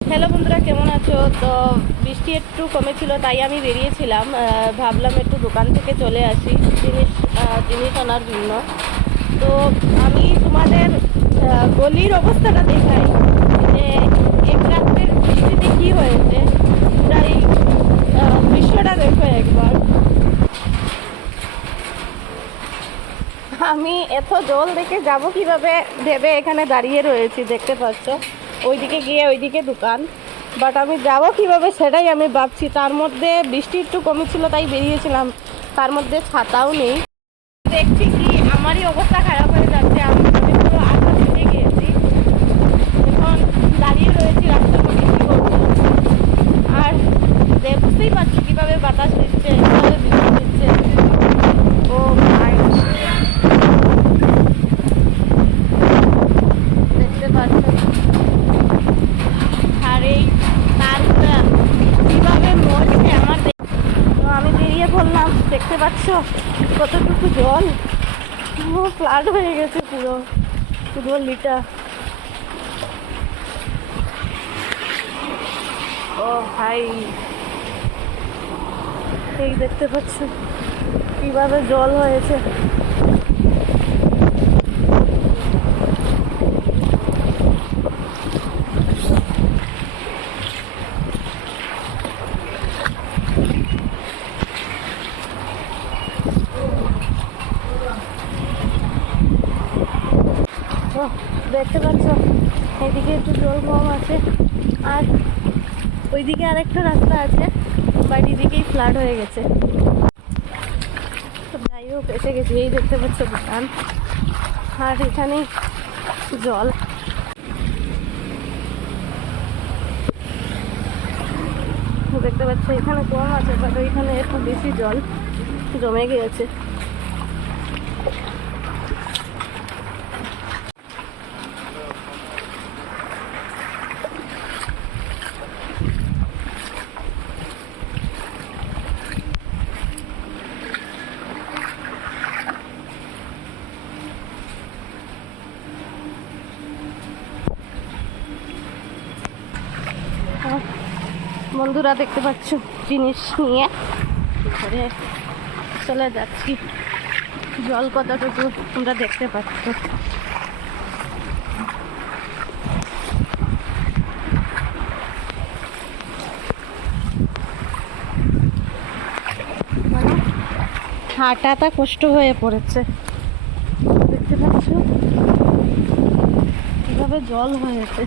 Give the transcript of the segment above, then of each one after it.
Hello বন্ধুরা কেমন আছো? তো বৃষ্টি একটু কমেছিল তাই আমি বেরিয়েছিলাম। ভাবলাম একটু দোকান থেকে চলে আসি জিনিস জিনিস আনার জন্য। তো আমি তোমাদের গলির অবস্থাটা দেখাই। যে এক রাত্রের বৃষ্টিতে কী হয়েছে? আহ, দৃশ্যটা দেখো একবার। আমি এত জল দেখে যাব কীভাবে? ভেবে এখানে দাঁড়িয়ে রয়েছি দেখতে পাচ্ছ? ওইদিকে গিয়ে ওইদিকে দোকান। বাট আমি যাব কীভাবে সেটাই আমি ভাবছি। তার মধ্যে বৃষ্টি একটু কমেছিল, তাই বেরিয়েছিলাম। তার মধ্যে ছাতাও নেই। দেখছি কি, আমারই অবস্থা খারাপ হয়ে যাচ্ছে। আমি পুরো আশা গিয়েছি। এখন দাঁড়িয়ে রয়েছি আর বুঝতেই পারছি কীভাবে বাতাস দিচ্ছে কীভাবে বৃষ্টি দিচ্ছে ও ভাই দেখতে পাচ্ছ আর এই তারটা কীভাবে মরছে আমার দেখ- তো আমি বেরিয়ে পাচ্ছ? কতটুকু জল? ফ্লাড হয়ে গেছে পুরো। পুরো লিটা ও ভাই। এই দেখতে পাচ্ছ কীভাবে জল হয়েছে। ও, দেখতে পাচ্ছ? এদিকে একটু জল কম আছে। আর ওইদিকে আরেকটা রাস্তা আছে বাট এদিকেই ফ্লাড হয়ে গেছে। তো যাই হোক এসে গেছি। এই দেখতে পাচ্ছ দোকান। আর এখানে জল। দেখতে পাচ্ছ এখানে কম আছে বাট ওইখানে একটু বেশি জল জমে গিয়েছে আর বন্ধুরা দেখতে পাচ্ছ জিনিস নিয়ে। ঘরে চলে যাচ্ছি। জল কতটুকু তোমরা দেখতে পাচ্ছ? হাঁটাটা কষ্ট হয়ে পড়েছে। দেখতে পাচ্ছ? কীভাবে জল হয়েছে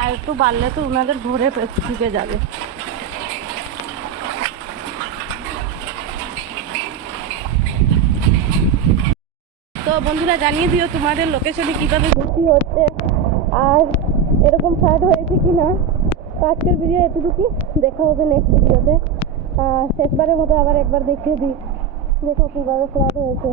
আর একটু বাড়লে তো ওনাদের ঘরে ঢুকে যাবে। তো বন্ধুরা জানিয়ে দিও তোমাদের লোকেশনে কীভাবে বৃষ্টি হচ্ছে, আর এরকম ফ্লাড হয়েছে কি না আজকের ভিডিও এতটুকু দেখা হবে নেক্সট ভিডিওতে শেষবারের মতো আবার একবার দেখিয়ে দিই। দেখো কীভাবে ফ্লাড হয়েছে।